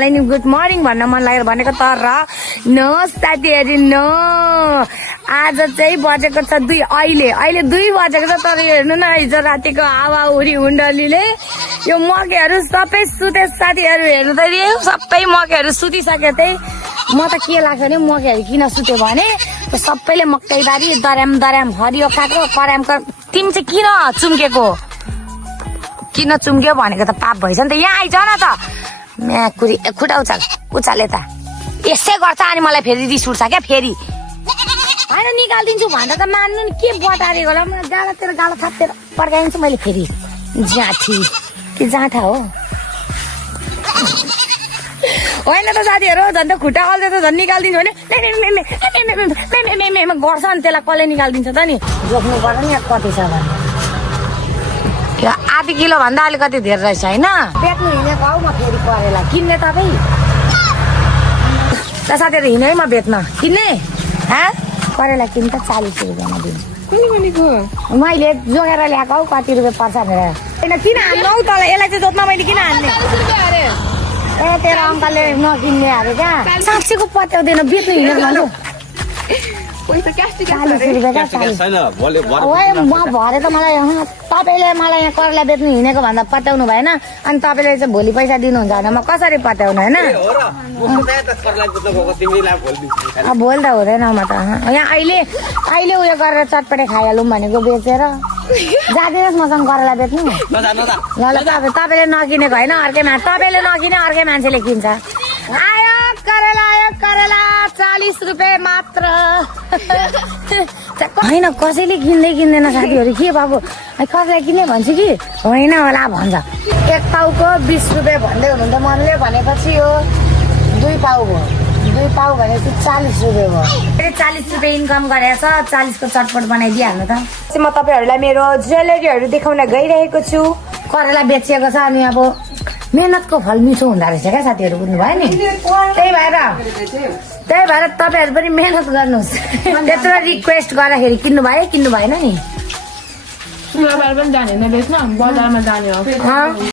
मलाई नि good morning भन्न मन लागेर भनेको तर न साथीहरू न आज चाहिँ बजेको छ 2 अहिले 2 बजेको छ तर हेर्नु न हिजो रातिको हावाहुरी हुन्डलीले यो मकेहरू सबै सुते साथीहरू हेर्नु त सबै मकेहरू सुतिसक्यो त्यही म त के लाग्छ भने मकेहरू किन सुत्यो भने सबैले मकैबारी दर्याम हरियो काँक्रो कराम तिमी चाहिँ किन चुम्केको किन चुम्क्यो भनेको त पाप भएछ नि त यहाँ आइज न त म्याकुरी खुट्टा उचाले त यसै गर्छ अनि मलाई फेरि रिस उठ्छ क्या फेरि होइन निकालिदिन्छु भन्दा त मान्नु नि के बतारेको होला गालातिर गाला थापेर पड्काइदिन्छु मैले फेरि जाँठी कि जाँठा हो होइन त साथीहरू झन् त खुट्टा अल्झे त झन् निकालिदिन्छु भने गर्छ नि त्यसलाई कसले निकालिदिन्छ त नि जोख्नु पर्यो नि कति छ भने आधी किलो भन्दा अलिकति धेरै रहेछ होइन बेच्नु हिँडेको हौ म फेरि करेला किन्ने तपाईँ त साथीहरू हिँडै म बेच्न किन्ने करेला किन् त 40 रुपियाँमा दिन्छु मैले जोगेर ल्याएको हौ कति रुपियाँ पर्छ भनेर होइन किन हान्नु हौ तल यसलाई चाहिँ जोत्न मैले किन हान्ने ए तेरो अङ्कलले नकिन्ने अरे क्या 700 को पत्याउँदैन बेच्नु हिँडेको भन्छु 40 रुपियाँ म भरे त मलाई तपाईँले मलाई यहाँ करेला बेच्नु हिँडेको भन्दा पत्याउनु भएन अनि तपाईँले चाहिँ भोलि पैसा दिनुहुन्छ भने म कसरी पत्याउनु होइन भोलि त हुँदैन म त यहाँ अहिले उयो गरेर चटपटे खाइहालौँ भनेको बेचेर जाँदिनुहोस् मसँग करेला बेच्नु ल ल तपाईँले नकिनेको होइन तपाईँले नकिने अर्कै मान्छेले किन्छ आयो करेला 40 रुपियाँ मात्र होइन कसैले किन्दैन साथीहरू के बाबु करेला किन्ने भन्छु कि होइन होला भन्छ 1 पाउको 20 रुपियाँ भन्दै हुनुहुन्छ मनले भनेपछि यो 2 पाउ भयो 2 पाउ भनेपछि 40 रुपियाँ भयो फेरि 40 रुपियाँ इन्कम गरेको छ 40 को चटपट बनाइदिइहाल्नु त म तपाईँहरूलाई मेरो ज्वेलरीहरू देखाउन गइरहेको छु करेला बेचिएको छ अनि अब मेहनतको फल मिठो हुँदो रहेछ क्या साथीहरू बुझ्नुभयो नि त्यही भएर तपाईँहरू पनि मेहनत गर्नुहोस् त्यत्रो रिक्वेस्ट गर्दाखेरि किन्नु भएन नि बजारमा जाने हो